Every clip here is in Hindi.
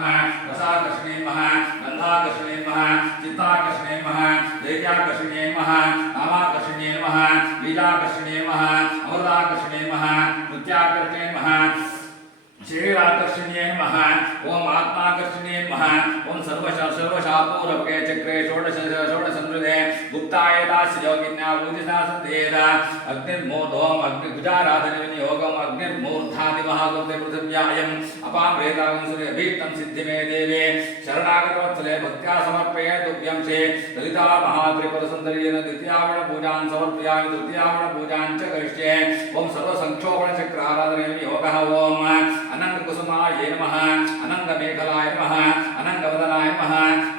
रसाकर्षणे नमः गन्धाकर्षणे नमः चित्ताकर्षणे नमः दैत्याकर्षणे नमः नामाकर्षणे नमः बीजाकर्षणे नमः अमृताकर्षणे नमः नृत्याकर्षणे नमः शरीराकर्षणे नमः ओम आत्माकर्षणे नमः ओम सर्वशापूरके चक्रे षोडश संवृते गुप्तायतास्य योगिन्या पूजिता सन्देद अग्निर्मोदोम अग्निभुजाराधनविनियोगम अग्निर्मूर्धादिमहागुप्ते पृथिव्यायम् अपाम्रेतागं सूर्यभीष्टं सिद्धि मे देवे शरणागतवत्सले भक्त्या समर्पये तुभ्यं श्री ललिता महात्रिपुरसुन्दर्येन द्वितीयावण पूजां समर्पयामि तृतीयावण पूजां च करिष्ये ओम सर्वसंक्षोभणचक्राराधनविनियोगः ओम अनंगकुसुमाय नमः अनंगमेखलाय नमः अनंगवदनाय नमः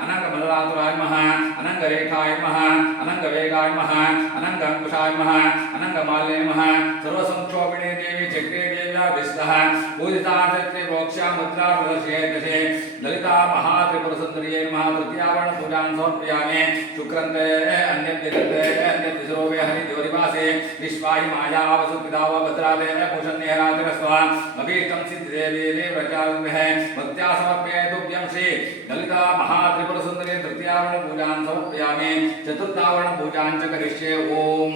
अनंगमलरातुराय नमः अनंगरेखाय नमः अनंगवेगाय नमः अनंगांकुशाय नमः अनंगमाल्ये नमः सर्वसंक्षोभिणे देवी चक्रे देव्या विष्णः पूजिता चक्रे प्रोक्ष्या मुद्रा प्रदर्शयते ललिता महात्रिपुरसुन्दर्यै नमः तृतीयावर्ण पूजां समर्पयामि शुक्रन्ते अन्यद्दिगन्ते अन्यद्दिशोभे हरिद्योरिवासे विश्वाय माया वसुपिताव भद्रादे पूषन्येरातिरस्वा अभीष्टं सिद्धिदेवी व्रजागृह भक्त्या समर्पये तुभ्यं श्री ललिता महात्रिपुरसुन्दरी तृतीयावर्ण पूजां समर्पयामि चतुर्थावर्ण पूजां च करिष्ये ओम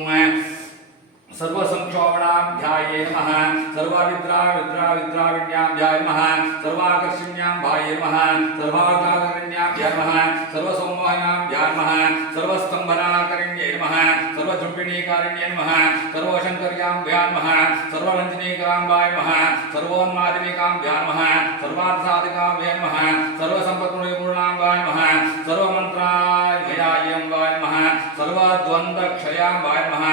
सर्वसंक्षोभणाभ्याये नमः सर्वाविद्राविद्राविद्राविण्याभ्याय नमः सर्वाकर्षण्याभ्याय नमः सर्वाकाकरण्याभ्याय नमः सर्वसंवहनाभ्याय नमः सर्वस्तंभनाकरण्ये नमः सर्वजुम्बिनीकारिण्ये नमः सर्वशंकर्याभ्याय नमः सर्ववञ्चनीकाम्बाय नमः सर्वोन्मादिनीकाम्भ्याय नमः सर्वार्थसाधिकाभ्याय नमः सर्वसम्पत्पूर्णाम्बाय नमः सर्वमन्त्राभयायम्बाय नमः सर्वद्वन्द्वक्षयाम्बाय नमः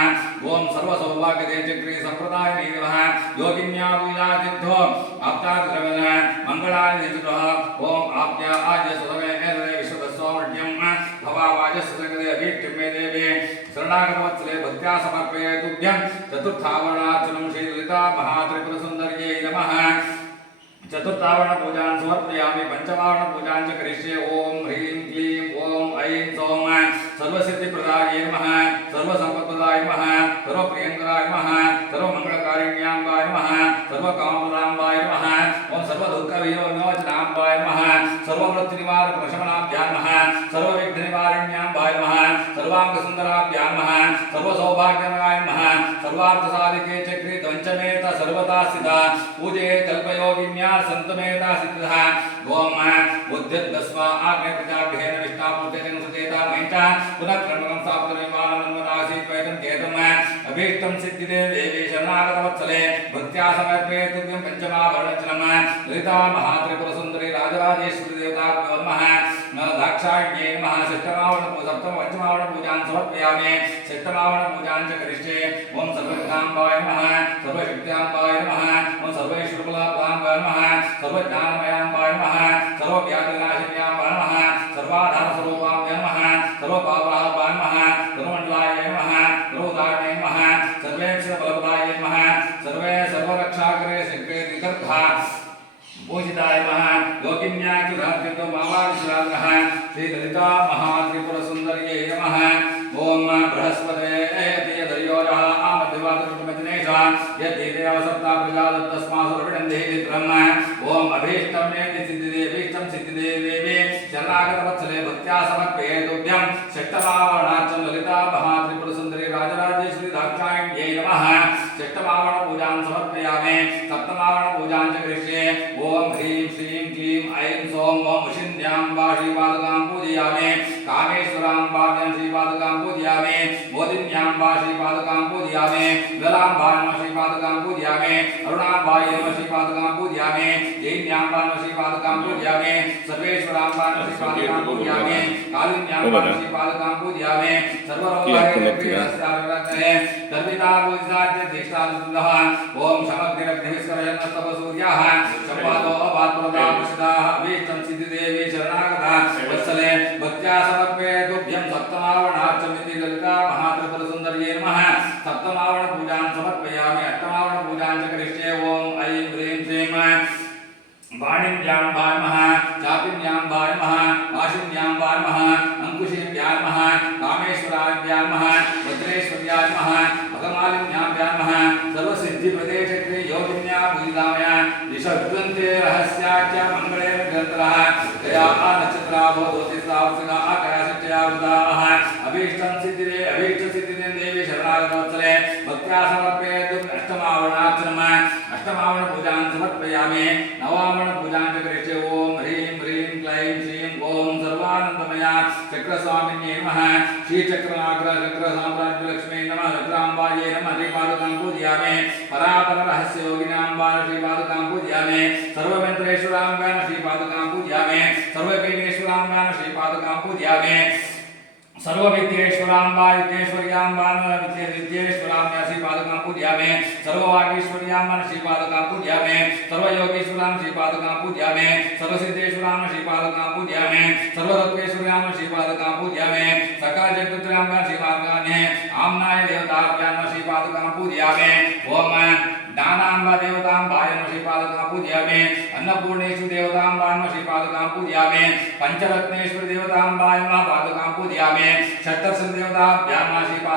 ओम सर्वसौभाग्यदे चक्री संप्रदाय नमः योगिन्या पूजादिद्धो आप्ताद्रवण मंगलादिद्धो ओम आप्या आद्य सुतमे विश्वदस्वामर्यं भवावाज सुतगदे अभीष्टमे देवे शरणागतवत्सले भक्त्या समर्पये तुभ्यं चतुर्थावरणार्चनं श्री ललिता महात्रिपुरसुन्दर्यै नमः चतुर्थावरण पूजां समर्पयामि पंचमावरण पूजां च करिष्ये ओम ह्रीं क्लीं ओम ऐं सौम सर्वसिद्धिप्रदाय नमः सर्वसम्पत्प्रदाय नमः सर्वप्रियङ्कराय नमः सर्वमङ्गलकारिण्याम्बाय नमः सर्वकामप्रदाम्बाय नमः ओम सर्वदुःखविमोचनाम्बाय नमः सर्वमृत्युनिवारणप्रशमनाभ्यां नमः सर्वविघ्ननिवारण्याम्बाय नमः सर्वाङ्गसुन्दराभ्यां नमः सर्वसौभाग्यमयाय नमः सर्वार्थसाधिके चक्रे ध्वंचमेत सर्वदा स्थिता पूजे कल्पयोगिन्या सन्तमेता सिद्धः ओम बुद्धिर्दस्वा आग्ने प्रजाभ्येन विष्टापूर्तेन सुतेता महिता पुनः कर्मकं साप्तनिर्माणमन्वनासीत् वैदं केतम् अभीष्टं सिद्धिदे देवी शरणागतवत्सले भक्त्या समर्पये तुभ्यं पञ्चमाभरणचनं ललिता महात्रिपुरसुन्दरी राजराजेश्वरी देवताभ्यो नमः दाक्षायण्यै नमः सप्तमावरण पूजां समर्पयामि षष्ठमावरण पूजां च करिष्ये ओम सर्वज्ञाम्बाय नमः सर्वशक्त्याम्बाय नमः ओम सर्वैश्वर्यबलाम्बाय नमः सर्वज्ञानमयाम्बाय नमः सर्वव्याधिनाशिन्याम्बाय नमः सर्वाधारस्वरूपाम्बाय नमः सर्वपापहाराय नमः सर्वमण्डलाय नमः सर्वोदारणे नमः सर्वेक्षणबलप्रदाय नमः सर्वरक्षाकरे शक्रे निगर्भा पूजिताय नमः योगिन्या कृतार्थितो मावाविश्रामः श्री ललिता महात्रिपुरसुन्दर्यै नमः ओम बृहस्पते यदयोरः आमध्यवादकुटुम्बजनेश यद्देवसत्ता प्रजादत्तस्मासुरविडन्धे ब्रह्म ओम अभीष्टं मे सिद्धिदेवीष्टं सिद्धिदेवी शरणागतवत्सले भक्त्या समर्पये तुभ्यं षष्ठमावरणार्चनं ललिता महात्रिपुरसुन्दरी राजराजेश्वरी दाक्षायण्यै नमः षष्ठमावरण पूजां समर्पयामि सप्तमावरण पूजां च करिष्ये ओम ह्रीं श्रीं क्लीं ऐं सौं ओम उशिन्याम्बा श्रीपादुकां पूजयामि कामेश्वराम्बाभ्यां श्रीपादुकां पूजयामि मोदिन्याम्बा श्रीपादुकां पूजयामि गलाम्बा नमः श्रीपादुकां पूजयामि अरुणाम्बायै नमः श्रीपादुकां पूजयामि जैन्याम्बा नमः श्रीपादुकां पूजयामि सर्वेश्वराम्बा नमः श्रीपादुकां पूजयामि कालिन्याम्बा नमः श्रीपादुकां पूजयामि सर्वरोगहरे सर्विता पूजितात् दीक्षालुन्दः ओम समग्रग्निस्करयन्नस्तव सूर्यः संवादो अवात्प्रदापसिताः अभीष्टं सिद्धिदेवी शरणागता वत्सले भक्त्या समर्पये तुभ्यं सप्तमावरणार्चनमिति ललिता महात्रिपुरसुन्दर्यै नमः सप्तमावरण पूजां समर्पयामि अष्टमावरण पूजां च करिष्ये ओम ऐं ह्रीं श्रीं वाणिन्याम्बाय नमः चापिन्याम्बाय नमः वाशिन्याम्बाय नमः अंकुशेभ्याय नमः कामेश्वराभ्याय नमः वज्रेश्वर्याय नमः भगमालिन्याभ्याय नमः सर्वसिद्धिप्रदेशक्रे योगिन्या पूजितामया दिशद्वन्ते रहस्याच्च मङ्गलेन नमस्तः तया नक्षत्रा भवति स्लावसगा आकाशत्यावृताः अभीष्टं सिद्धिदे अभीष्टसिद्धिदे देवी शरणागतवत्सले भक्त्या समर्पयतु अष्टमावरण पूजां समर्पयामि नवावरण पूजां च करिष्ये ओम ह्रीं ह्रीं क्लीं श्रीं ओम सर्वानंदमया चक्रस्वामिन्ये नमः श्रीचक्रनाग्र चक्र साम्राज्यलक्ष्मी नमः चक्राम्बायै नमः श्रीपादुकां पूजयामि परापर रहस्य योगिनाम्बा श्रीपादुकां पूजयामि सर्वमन्त्रेश्वराम्बां श्रीपादुकां पूजयामि सर्वपीठेश्वराम्बां श्रीपादुकां पूजयामि सर्वविद्येश्वराम्बा विद्येश्वर्याम्बा विद्येश्वराम्या श्रीपादुकां पूजयामि सर्ववागीश्वर्याम्बा श्रीपादुकां पूजयामि सर्वयोगीश्वरां श्रीपादुकां पूजयामि सर्वसिद्धेश्वरां श्रीपादुकां पूजयामि सर्वतत्त्वेश्वर्यां श्रीपादुकां पूजयामि सकलजगत्त्रयाम्बा श्रीपादुकां आम्नाय देवताभ्यां श्रीपादुकां पूजयामि ओम ज्ञानाम्बा देवताम्बाय श्रीपादुकां पूजयामि अन्नपूर्णेषु देवताम्बाय श्रीपादुकां पूजयामि पंचरत्नेश्वर देवताम्बाय पादुकां पूजयामि षट्दर्शन देवताभ्यां श्रीपादुकां